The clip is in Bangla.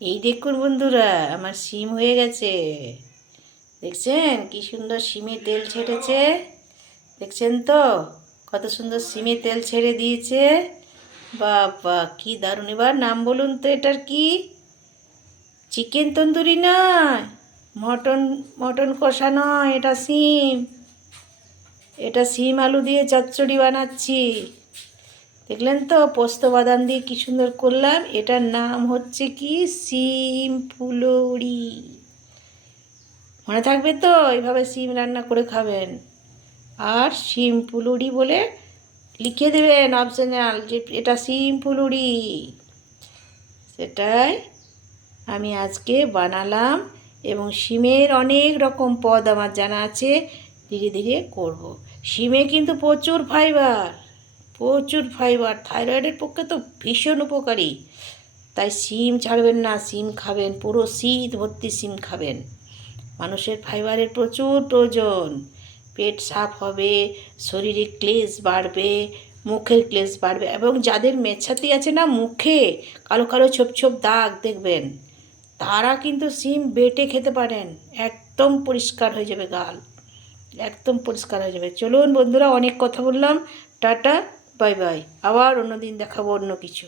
এই দেখুন বন্ধুরা, আমার শিম হয়ে গেছে। দেখছেন কি সুন্দর শিমে তেল ছেড়েছে? দেখছেন তো কত সুন্দর শিমে তেল ছেড়ে দিয়েছে। বাবা কি দারুণ! এবার নাম বলুন তো, এটার কি? চিকেন তন্দুরি নয়, মটন মটন কষা নয়, এটা শিম। এটা শিম আলু দিয়ে চচ্চড়ি বানাচ্ছি। দেখলেন তো পোস্ত বাদাম দিয়ে কি সুন্দর করলাম। এটার নাম হচ্ছে কি? শিম ফুলুরি। মনে থাকবে তো? এইভাবে শিম রান্না করে খাবেন। আর শিম ফুলুরি বলে লিখে দেবেন অপশনাল যে এটা শিম ফুলুরি। সেটাই আমি আজকে বানালাম, এবং শিমের অনেক রকম পদ আমার জানা আছে, ধীরে ধীরে করব। শিমে কিন্তু প্রচুর ফাইবার, প্রচুর ফাইবার, থাইরয়েডের পক্ষে তো ভীষণ উপকারী। তাই শিম ছাড়বেন না, শিম খাবেন, পুরো শীত ভর্তি শিম খাবেন। মানুষের ফাইবারের প্রচুর প্রয়োজন। পেট সাফ হবে, শরীরে ক্লেশ বাড়বে, মুখের ক্লেশ বাড়বে, এবং যাদের মেছাতি আছে না মুখে, কালো কালো ছোপ ছোপ দাগ দেখবেন, তারা কিন্তু শিম বেটে খেতে পারেন। একদম পরিষ্কার হয়ে যাবে গাল, একদম পরিষ্কার হয়ে যাবে। চলুন বন্ধুরা, অনেক কথা বললাম। Tata, bye bye. আবার অন্য দিন দেখাবো অন্য কিছু।